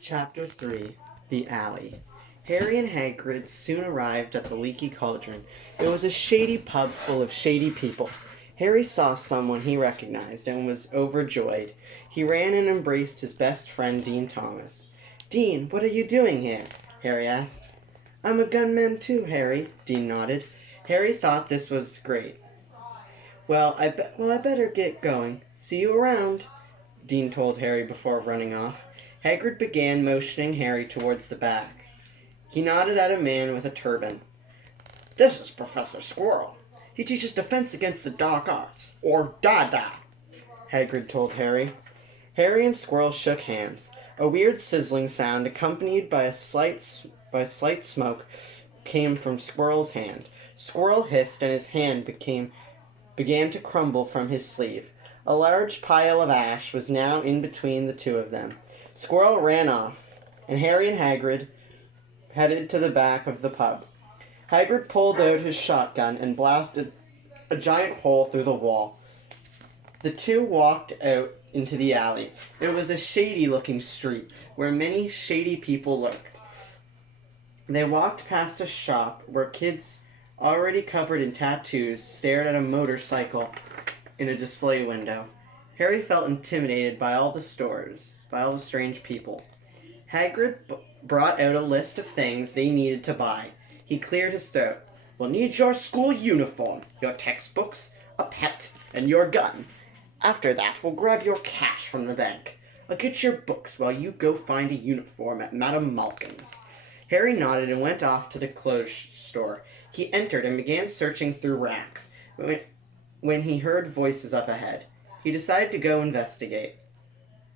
Chapter 3 The Alley. Harry and Hagrid soon arrived at the Leaky Cauldron. It was a shady pub full of shady people. Harry saw someone he recognized and was overjoyed. He ran and embraced his best friend, Dean Thomas. "Dean, what are you doing here?" Harry asked. "I'm a gunman too, Harry," Dean nodded. Harry thought this was great. Well, I better get going. See you around," Dean told Harry before running off. Hagrid began motioning Harry towards the back. He nodded at a man with a turban. "This is Professor Squirrel. He teaches defense against the dark arts, or Dada," Hagrid told Harry. Harry and Squirrel shook hands. A weird sizzling sound, accompanied by slight smoke, came from Squirrel's hand. Squirrel hissed, and his hand began to crumble from his sleeve. A large pile of ash was now in between the two of them. Squirrel ran off, and Harry and Hagrid headed to the back of the pub. Hagrid pulled out his shotgun and blasted a giant hole through the wall. The two walked out into the alley. It was a shady-looking street, where many shady people lurked. They walked past a shop where kids, already covered in tattoos, stared at a motorcycle in a display window. Harry felt intimidated by all the strange people. Hagrid brought out a list of things they needed to buy. He cleared his throat. "We'll need your school uniform, your textbooks, a pet, and your gun. After that, we'll grab your cash from the bank. I'll get your books while you go find a uniform at Madame Malkin's." Harry nodded and went off to the clothes store. He entered and began searching through racks when he heard voices up ahead. He decided to go investigate.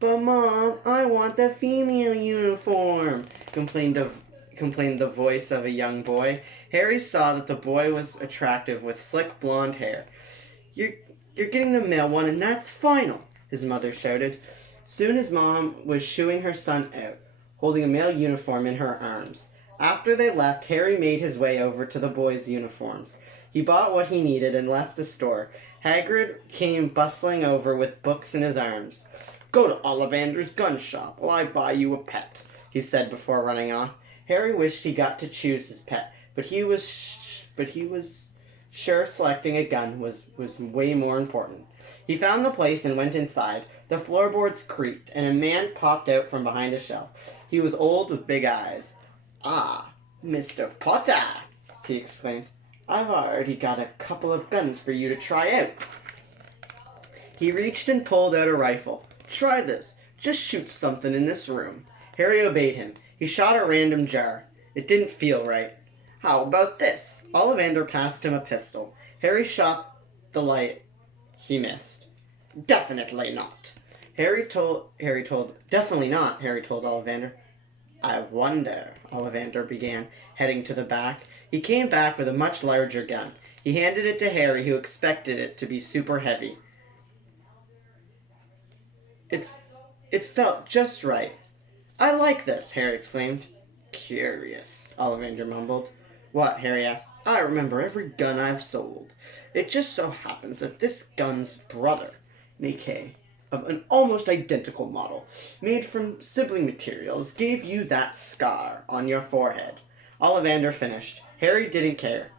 "But Mom, I want the female uniform," complained the voice of a young boy. Harry saw that the boy was attractive with slick blonde hair. You're getting the male one, and that's final," his mother shouted. Soon his mom was shooing her son out, holding a male uniform in her arms. After they left, Harry made his way over to the boys' uniforms. He bought what he needed and left the store. Hagrid came bustling over with books in his arms. "Go to Ollivander's gun shop while I buy you a pet," he said before running off. Harry wished he got to choose his pet, but he was sure selecting a gun was way more important. He found the place and went inside. The floorboards creaked, and a man popped out from behind a shelf. He was old with big eyes. "Ah, Mr. Potter!" he exclaimed. "I've already got a couple of guns for you to try out." He reached and pulled out a rifle. "Try this. Just shoot something in this room." Harry obeyed him. He shot a random jar. It didn't feel right. "How about this?" Ollivander passed him a pistol. Harry shot the light. He missed. "Definitely not." Definitely not, Harry told Ollivander. "I wonder," Ollivander began, heading to the back. He came back with a much larger gun. He handed it to Harry, who expected it to be super heavy. It felt just right. "I like this," Harry exclaimed. "Curious," Ollivander mumbled. "What?" Harry asked. "I remember every gun I've sold. It just so happens that this gun's brother, an AK, of an almost identical model, made from sibling materials, gave you that scar on your forehead." Ollivander finished. Harry didn't care.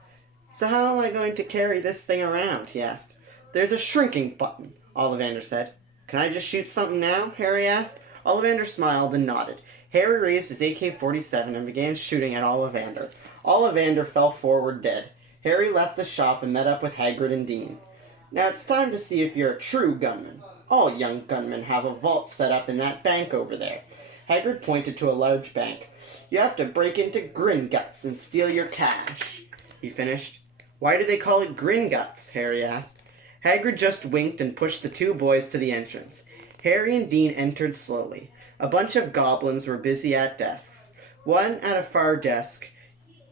"So how am I going to carry this thing around?" he asked. "There's a shrinking button," Ollivander said. "Can I just shoot something now?" Harry asked. Ollivander smiled and nodded. Harry raised his AK-47 and began shooting at Ollivander. Ollivander fell forward dead. Harry left the shop and met up with Hagrid and Dean. "Now it's time to see if you're a true gunman. All young gunmen have a vault set up in that bank over there." Hagrid pointed to a large bank. "You have to break into Gringotts and steal your cash," he finished. "Why do they call it Gringotts?" Harry asked. Hagrid just winked and pushed the two boys to the entrance. Harry and Dean entered slowly. A bunch of goblins were busy at desks. One at a far desk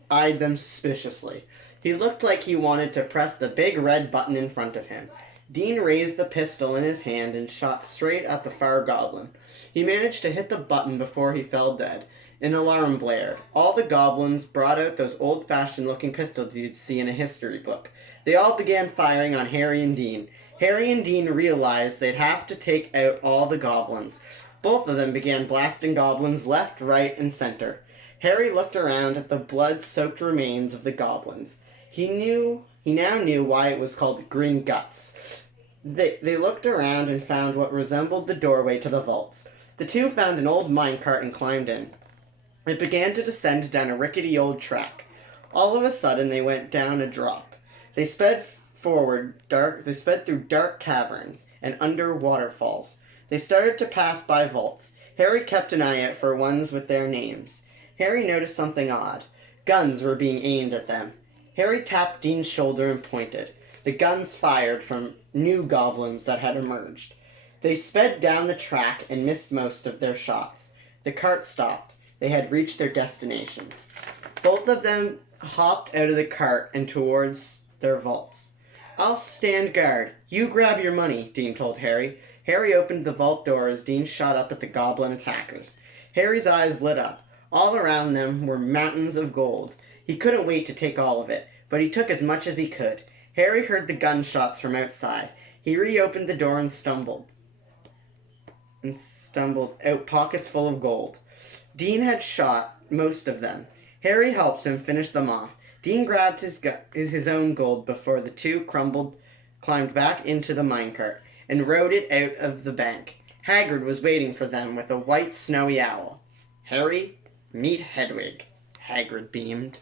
eyed them suspiciously. He looked like he wanted to press the big red button in front of him. Dean raised the pistol in his hand and shot straight at the far goblin. He managed to hit the button before he fell dead. An alarm blared. All the goblins brought out those old-fashioned looking pistols you'd see in a history book. They all began firing on Harry and Dean. Harry and Dean realized they'd have to take out all the goblins. Both of them began blasting goblins left, right, and center. Harry looked around at the blood-soaked remains of the goblins. He now knew why it was called Green Guts. They looked around and found what resembled the doorway to the vaults. The two found an old minecart and climbed in. It began to descend down a rickety old track. All of a sudden, they went down a drop. They sped through dark caverns and under waterfalls. They started to pass by vaults. Harry kept an eye out for ones with their names. Harry noticed something odd. Guns were being aimed at them. Harry tapped Dean's shoulder and pointed. The guns fired from new goblins that had emerged. They sped down the track and missed most of their shots. The cart stopped. They had reached their destination. Both of them hopped out of the cart and towards their vaults. "I'll stand guard. You grab your money," Dean told Harry. Harry opened the vault door as Dean shot up at the goblin attackers. Harry's eyes lit up. All around them were mountains of gold. He couldn't wait to take all of it, but he took as much as he could. Harry heard the gunshots from outside. He reopened the door and stumbled out pockets full of gold. Dean had shot most of them. Harry helped him finish them off. Dean grabbed his own gold before the two climbed back into the minecart and rode it out of the bank. Hagrid was waiting for them with a white snowy owl. "Harry, meet Hedwig," Hagrid beamed.